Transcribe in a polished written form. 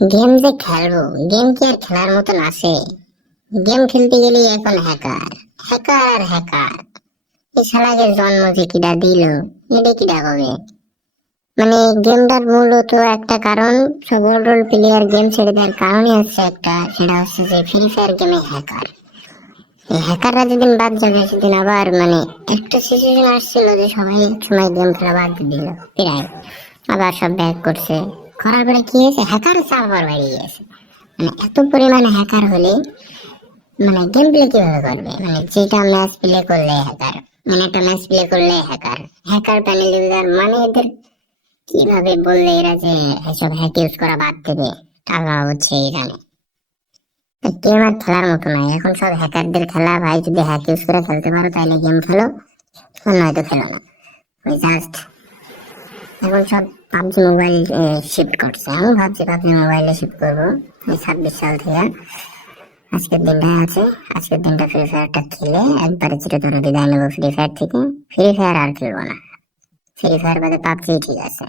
Game যে খেলবো, game কি আর খেলার মতন আছে? গেম খেলতে গেলে এখন হ্যাকার হ্যাকার হ্যাকার। এই শালাকে জন্ম যে কিডা দিল, এটা কিডা হবে? মানে গেমটার মূলত একটা কারণ, সব রোল প্লেয়ার গেম ছেড়ে দেওয়ার কারণই হচ্ছে একটা, সেটা হচ্ছে যে ফ্রি ফায়ার গেমে হ্যাকার। এই হ্যাকাররা যেদিন বাদ যাবে সেদিন আবার মানে একটা সিচুয়েশন আসছিল যে সবাই এক সময় গেম খেলা বাদ দিল প্রায়, আবার সব ব্যাক করছে। করার পরে কি হয়েছে, হ্যাকার সার্ভার বেরিয়ে গেছে। মানে এত পরিমাণে হ্যাকার হলে মানে গেম প্লে কিভাবে করবে? মানে যেটা ম্যাচ প্লে করলে হ্যাকার, মানে একটা ম্যাচ প্লে করলে হ্যাকার, হ্যাকার প্যানেল ইউজার, মানে এদের কিভাবে বললে এরা যে এসব হ্যাক ইউজ করা বাদ দেবে? টাকা হচ্ছে এই জানে। গেম আর খেলার মতো নয় এখন, সব হ্যাকারদের খেলা ভাই। যদি হ্যাক ইউজ করে খেলতে পারো তাহলে গেম খেলো, আর নয়তো খেলো না। ওই জাস্ট এখন সব পাবজি মোবাইল শিফট করছে। আমি ভাবছি পাবজি মোবাইলে শিফট করবো এই 26 সাল থেকে। আজকের দিনটা আছে, আজকের দিনটা ফ্রি ফায়ারটা খেলে একবারে চিরতরে বিদায় নেবো ফ্রি ফায়ার থেকে। ফ্রি ফায়ার আর খেলবো না, ফ্রি ফায়ার বাদে পাবজি ঠিক আছে।